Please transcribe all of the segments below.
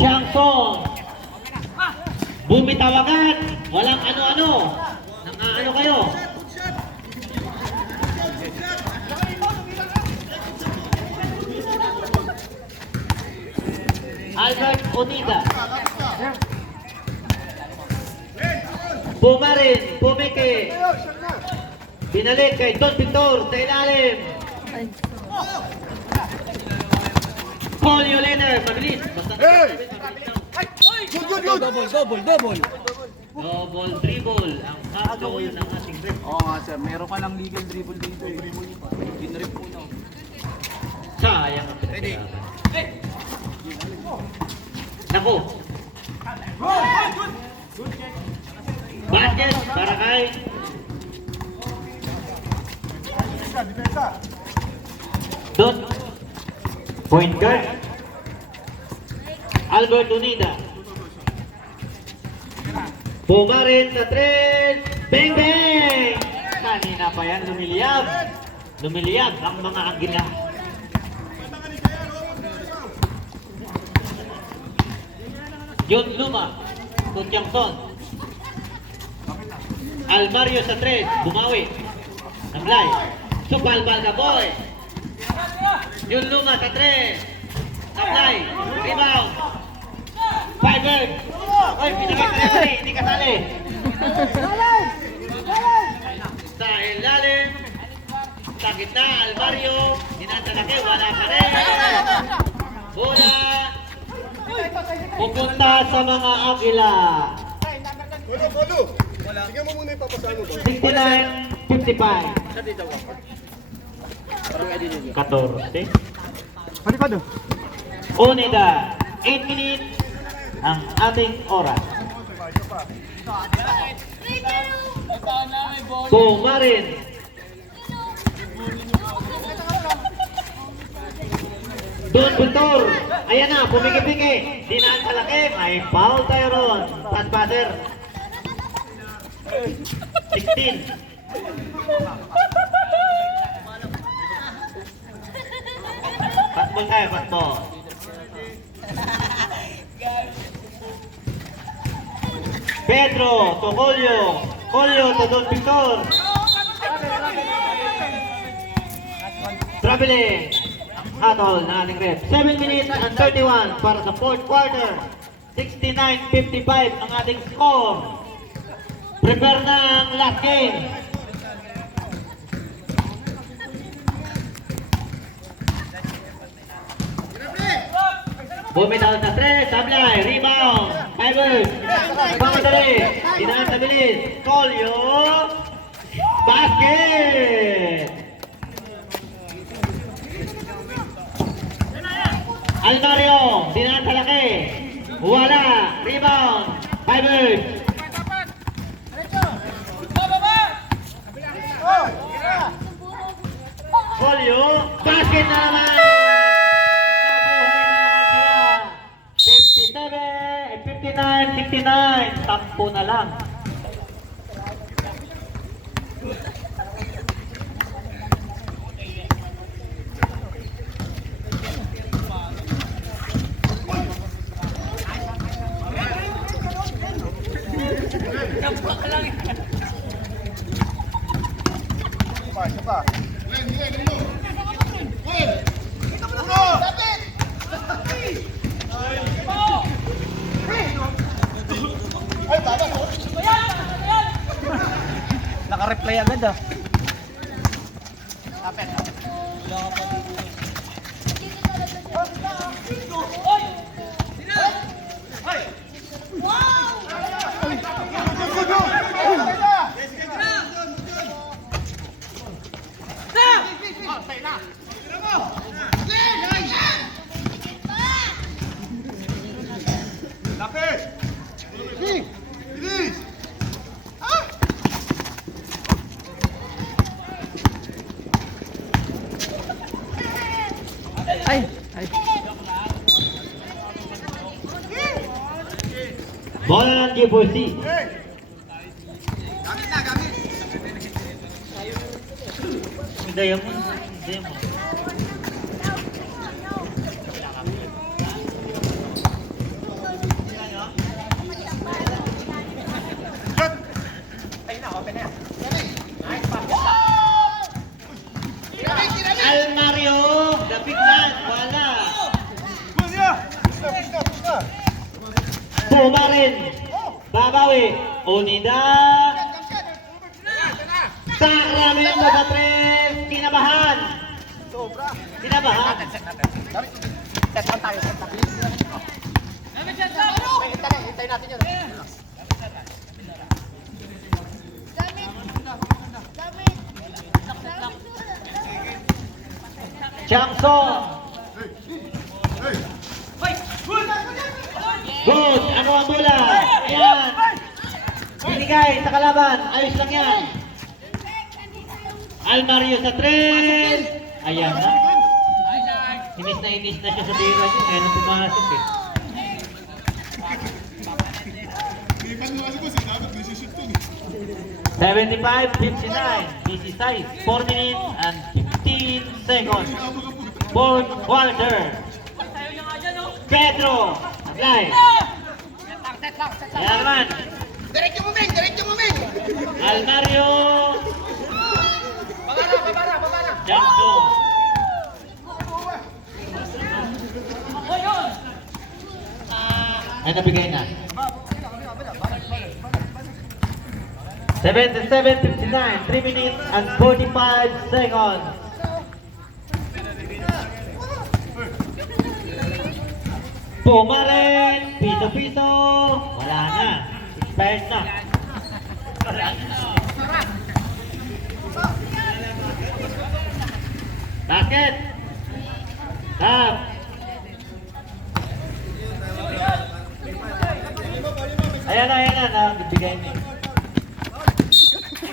Changson. Bumitaw agad. Walang ano-ano. Nang-ano kayo. Albert Onida. Bumarin, pumiki. Binalik kay Don Victor sa ilalim. Colio Leonard, mabilis. Good. Double dribble ang kaso ng ating rep. Oo nga sir, meron ka lang legal dribble dito. Ginrip mo na. Sayang ang pinagkailangan. Naku. Basket para kay Don. Point guard Albert Unida. Bumarin sa 3. Bang bang. Kanina pa yan lumiliyab. Lumiliyab ang mga agila. John Luma, Kutyangson. Almario sa 3, bumawi. Namlay. Supalbal ka boy. John Luma sa 3. Namlay. Rebound. Fiber. Oy, pinagay ka rin. Hindi ka tali. Sa ilalim. Sa gitna, Almario. Dinantalaki, wala ka rin. Bola. Pupunta sa mga agila. Bolo. Sige mo muna ipapasahan mo ba? 69-55. 14. Palipado. Unida. 8 minutes ang ating oras. Bumarin. Don Victor. Ayan na, pumiki-piki. Dinaan sa laki. May foul tayo ron. Pass passer. 16. Pasbol tayo, pasbol. Pedro to Colio. Colio to Don Victor. Traveling. Atol na ating rep. 7 minutes and 31 para sa 4th quarter. 69-55 ang ating score. Prepare na ang last game. Bumitaw sa 3, sablay, rebound, Fibers, pamadali, dinaan sa bilis, Colio, basket! Almario, dinaan sa laki, wala, rebound, Fibers, Colio, basket na naman! 59-69, tampo na lang. Isa pa. Naka-reply agad ah. Ay. Bola ng GFC. Diamond. Pumarin. Babawi. Unidad. Sacramento sa 3. Kinabahan. Kinabahan. Changson. Good. Ano ang bola? Ayan. Binigay sa kalaban. Ayos lang yan. Almario sa 3. Ayan na. Inis na siya sa tira niya. Kaya nang pumasok eh. Hindi pa nung kasi dapat nasi-shoot to. 75-59. Easy size. 4 minutes and 15 seconds. Fourth quarter. Pedro. Apply. Ayan naman. Diretso mo, Ming! Diretso mo, Ming! Almario. Babara! Jackson. Ay, nabigay na. 77-59. 3 minutes and 45 seconds. Pumarin. Piso-piso. Wala na. Expired na. Basket. Tap. Ayan na, nagbigay niya.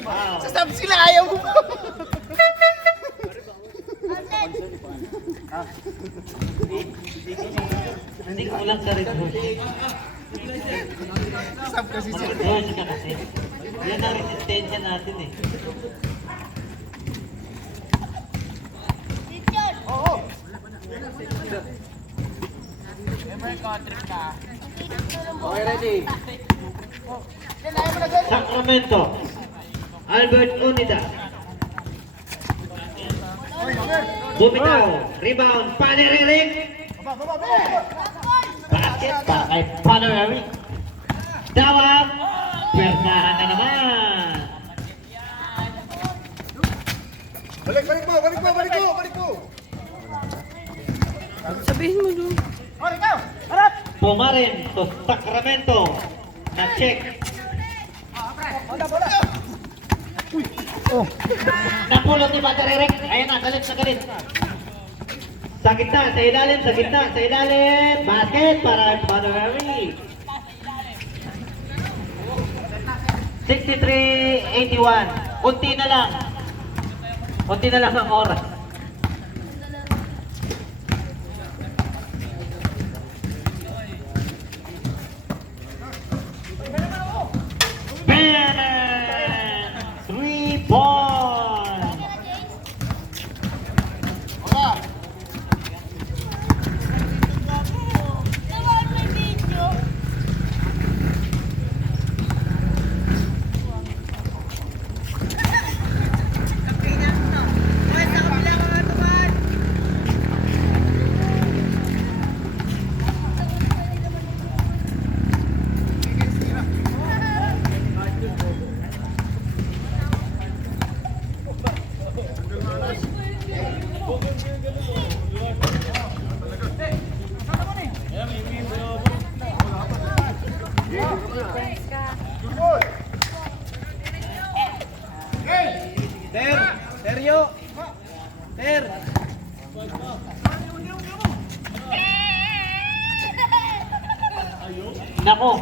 Wow. Sasabi sila, ayaw mo! Hindi kulang sa red horse. Sasabi kasi sila. Red horse ka kasi. Yan ang resistensya natin eh. Oo! Okay, ready? Sacramento. Albert Unida. Bumitaw. Rebound. Paneririk. Basket para kay Paneririk. Dawag. Pernahan na naman. Balik mo! Sabihin mo dun. Pumarin to Sacramento. Na-check. Napulot ni Paneririk. Ayan na, galit na galit. Sa gitna, sa ilalim. Basket para Paneririk. 63-81. Kunti na lang ang oras. Bang! 3 points. Nako.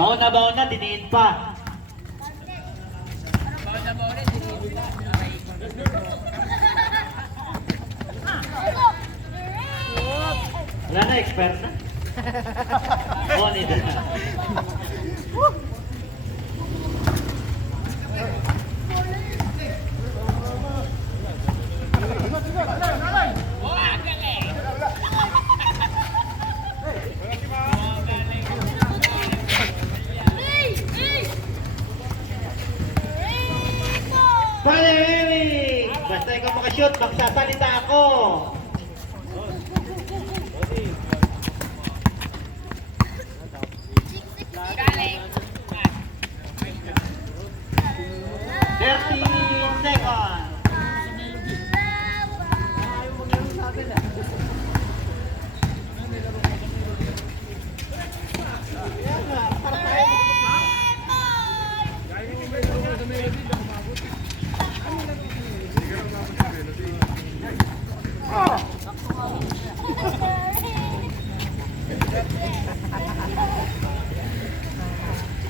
Baon na, diniin pa. Wala na, expert na. Oo, nito na. Paneririk! Basta ikaw makashoot, magsasalita ako.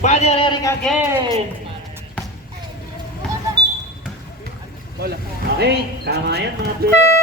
Body rearing again. Bola. Okay, tama yan mga players.